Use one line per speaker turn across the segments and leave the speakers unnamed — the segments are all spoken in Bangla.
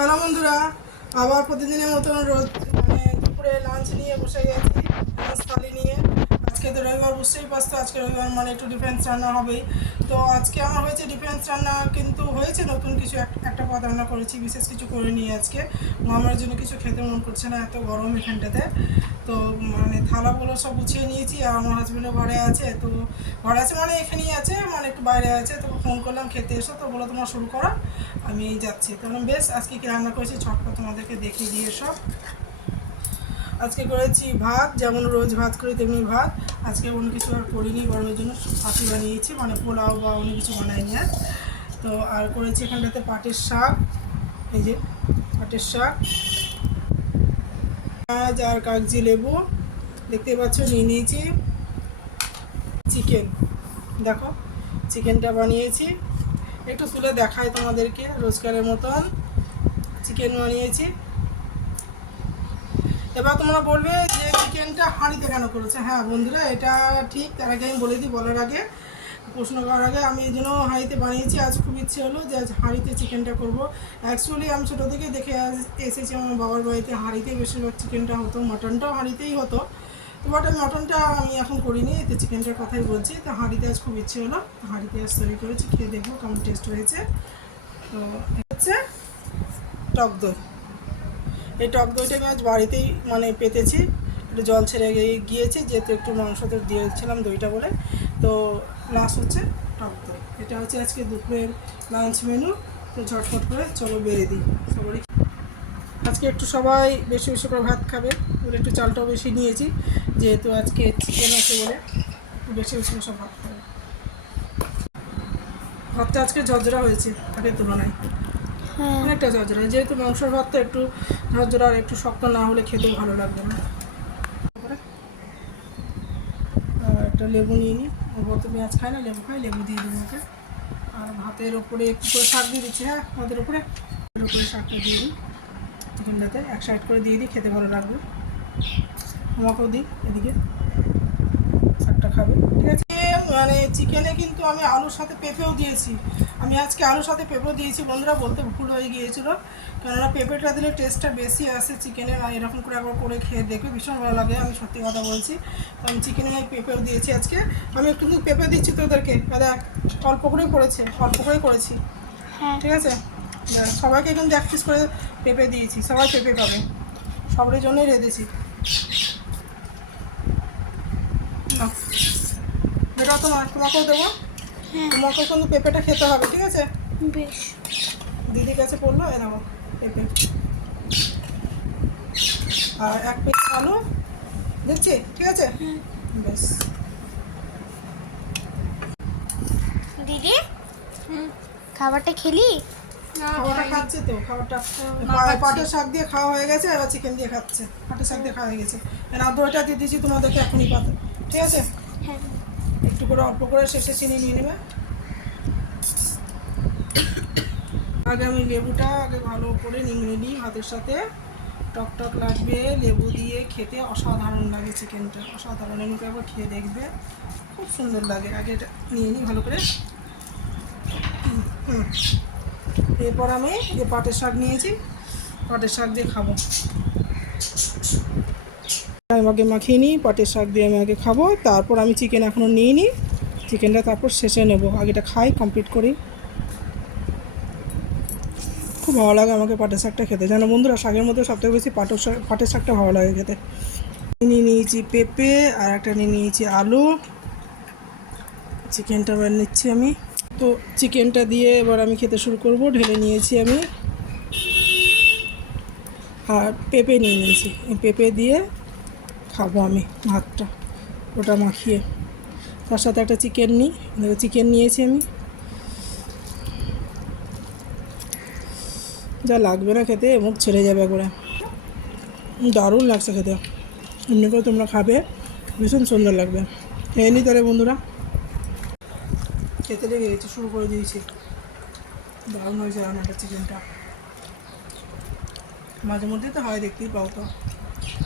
হ্যালো বন্ধুরা, আবার প্রতিদিনের মতন রোজ মানে দুপুরে লাঞ্চ নিয়ে বসে গেছি লাঞ্চ থালি নিয়ে। আজকে তো রবিবার, বুঝতেই পারছ, আজকে রবিবার মানে একটু ডিফেন্স রান্না হবেই। তো আজকে আমার হয়েছে ডিফেন্স রান্না, কিন্তু হয়েছে নতুন কিছু এক- একটা পদ রান্না করেছি, বিশেষ কিছু করে নিয়ে আজকে। মামার জন্য কিছু খেতে মন করছে না, এত গরম এখানটাতে। তো থালাগুলো সব গুছিয়ে নিয়েছি আর আমার হাজব্যান্ডও ঘরে আছে, তো ঘরে আছে মানে এখানেই আছে মানে একটু বাইরে আছে, তো ফোন করলাম, খেতে এসো, তো বলো তোমার শুরু করো, আমি যাচ্ছি। তো বেশ, আজকে কি রান্না করেছি? ছটপট তোমাদেরকে দেখিয়ে দিয়ে সব আজকে করেছি ভাত, যেমন রোজ ভাত করি তেমনি ভাত। আজকে অন্য কিছু আর করিনি, গরমের জন্য ফাঁকি বানিয়েছি মানে পোলাও বা অন্য কিছু বানাইনি আর। তো আর করেছি এখানটাতে পাটের শাক, এই যে পাটের শাক, পেঁয়াজ আর কাগজি লেবু। দেখতে পাচ্ছ, নিয়ে নিয়েছি চিকেন। দেখো, চিকেনটা বানিয়েছি। একটু তুলে দেখাই তোমাদেরকে, রোজকারের মতন চিকেন বানিয়েছি। এবার তোমরা বলবে যে চিকেনটা হাঁড়িতে কেন করেছে? হ্যাঁ বন্ধুরা, এটা ঠিক, তার আগে আমি বলে দিই, বলার আগে, প্রশ্ন করার আগে, আমি এই জন্য হাঁড়িতে বানিয়েছি, আজ খুব ইচ্ছে হলো যে আজ হাঁড়িতে চিকেনটা করব। অ্যাকচুয়ালি আমি ছোটো থেকে দেখে এসেছি, আমার বাবার বাড়িতে হাঁড়িতেই বেশিরভাগ চিকেনটা হতো, মাটনটাও হাঁড়িতেই হতো। তো বাট আমি মটনটা আমি এখন করিনি এতে চিকেনটার কথাই বলছি, তো হাঁড়িতে আজ খুব ইচ্ছে হলো হাঁড়িতে আজ তৈরি করেছি, খেয়ে দেখব কেমন টেস্ট হয়েছে। তো হচ্ছে টক দই। এই টক দইটা আমি আজ বাড়িতেই মানে পেতেছি, একটু জল ছেড়ে গিয়ে- গিয়েছে, যেহেতু একটু মাংস তো দিয়েছিলাম দইটা বলে, তো লাস্ট হচ্ছে টক দই। এটা হচ্ছে আজকে দুপুরের লাঞ্চ মেনু তো ঝটফট করে চলো বেড়ে দিই। সবারই আজকে একটু সবাই বেশি বেশি করে ভাত খাবে। বলে একটু চালটাও বেশি নিয়েছি যেহেতু আজকে চিকেন আছে বলে বেশি বেশি করে সব ভাত খাবে। ভাতটা আজকে ঝরঝরা হয়েছে আগের তুলনায়।
হ্যাঁ।
অনেকটা ঝরঝরা যেহেতু মাংসের ভাতটা একটু ঝরঝরা আর একটু শক্ত না হলে খেতেও ভালো লাগবে না। একটা লেবু নিয়ে নিই ওপর তো পেঁয়াজ খায় না লেবু খায় লেবু দিয়ে দিই ওকে। আর ভাতের ওপরে একটু করে শাক দিয়ে দিচ্ছি হ্যাঁ ভাতের ওপরে? উপরে শাকটা দিয়ে দিই। চিকেনটাতে এক সাইড করে দিয়ে দিই খেতে ভালো লাগবে। আমাকেও দিই এদিকে। শাকটা খাবে ঠিক আছে? মানে চিকেনে কিন্তু আমি আলুর সাথে পেঁপেও দিয়েছি। আমি আজকে আলুর সাথে পেঁপেও দিয়েছি বন্ধুরা বলতে ভুল হয়ে গিয়েছিল। কেননা পেঁপেটা দিলে টেস্টটা বেশি আসে চিকেনে আর এরকম করে একবার করে খেয়ে দেখবে ভীষণ ভালো লাগে আমি সত্যি কথা বলছি। তো আমি চিকেনে পেঁপেও দিয়েছি আজকে। আমি একটু পেঁপে দিচ্ছি তোদেরকে দেখ অল্প করেই করেছে অল্প করেই করেছি।
হ্যাঁ।
ঠিক আছে? সবাইকে কিন্তু এক পিস করে পেঁপে দিয়েছি সবাই পেঁপে পাবে সবার জন্যই রেঁধেছি। নাও। এটা তোমার তোমাকেও দেবো?
হ্যাঁ।
তোমাকেও কিন্তু পেঁপেটা খেতে হবে ঠিক আছে?
বেশ।
দিদির কাছে পড়ল এ নাও পেঁপে। আর এক পিস আলু দেখছি ঠিক আছে?
হ্যাঁ।
বেশ।
দিদি? হুম। খাবারটা খেলি?
খাবারটা খাচ্ছে তো খাবারটা। পাটের শাক দিয়ে খাওয়া হয়ে গেছে এবার চিকেন দিয়ে খাচ্ছে। পাটের শাক দিয়ে খাওয়া হয়ে গেছে। আর দইটা দিয়ে দিয়েছি তোমাদেরকে এখনই পাতে। ঠিক আছে?
হ্যাঁ।
একটু করে অল্প করে শেষে চিনি নিয়ে নেবে। আগে আমি লেবুটা আগে ভালো করে নিংড়ে নিই ভাতের সাথে। টক টক লাগবে লেবু দিয়ে খেতে অসাধারণ লাগে চিকেনটা। অসাধারণ এমনি একবার খেয়ে দেখবে। খুব সুন্দর লাগে আগে এটা নিয়ে নিই ভালো করে। হুম। এরপর আমি যে পাটের শাক নিয়েছি, পাটের শাক দিয়ে খাব। আমি আগে মাখিয়ে নিই, পাটের শাক দিয়ে আমি আগে খাব, তারপর আমি চিকেন এখনও নিয়ে নিই। চিকেনটা তারপর শেষে নেব, আগেটা খাই কমপ্লিট করি। খুব ভালো লাগে আমাকে পাটের শাকটা খেতে। জানো বন্ধুরা, শাকের মধ্যে সবথেকে বেশি পাটের শাক, পাটের শাকটা ভালো লাগে খেতে। নিয়ে নিয়েছি পেঁপে, আর একটা নিয়ে নিয়েছি আলু। চিকেনটা নিচ্ছি আমি। তো চিকেনটা দিয়ে এবার আমি খেতে শুরু করব। ঢেলে নিয়েছি আমি। আর পেঁপে নিয়ে নিয়েছি। পেঁপে দিয়ে খাব আমি ভাতটা, ওটা মাখিয়ে। তার সাথে একটা চিকেন নিই। দেখো, চিকেন নিয়েছি আমি। যা লাগবে না খেতে, মুখ ছেড়ে যাবে করে দারুণ লাগছে খেতে। এমনি করে তোমরা খাবে, ভীষণ সুন্দর লাগবে। খেয়ে নি তাহলে বন্ধুরা। খেতে লেগে গেছে, শুরু করে দিয়েছি। দারুণ হয়েছে রান্নাটা চিকেনটা মাঝে মধ্যে তো হয়, দেখতেই পাও তো।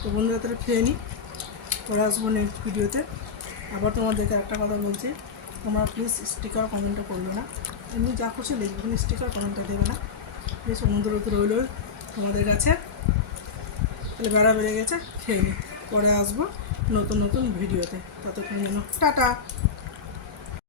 তো বন্ধুরা, তাহলে খেয়ে নিই পরে আসব নেক্সট ভিডিওতে আবার তোমাদেরকে একটা কথা বলছি। তোমরা প্লিজ স্টিকার কমেন্টও করবে না। এমনি যা খুশি লিখবে কিন্তু স্টিকার কমেন্টটা দেবে না। বেশ অনুরোধ রইল তোমাদের কাছে। তাহলে বেড়া বেড়ে গেছে, খেয়ে নিই পরে আসব নতুন নতুন ভিডিওতে ততক্ষণ যেন টাটা।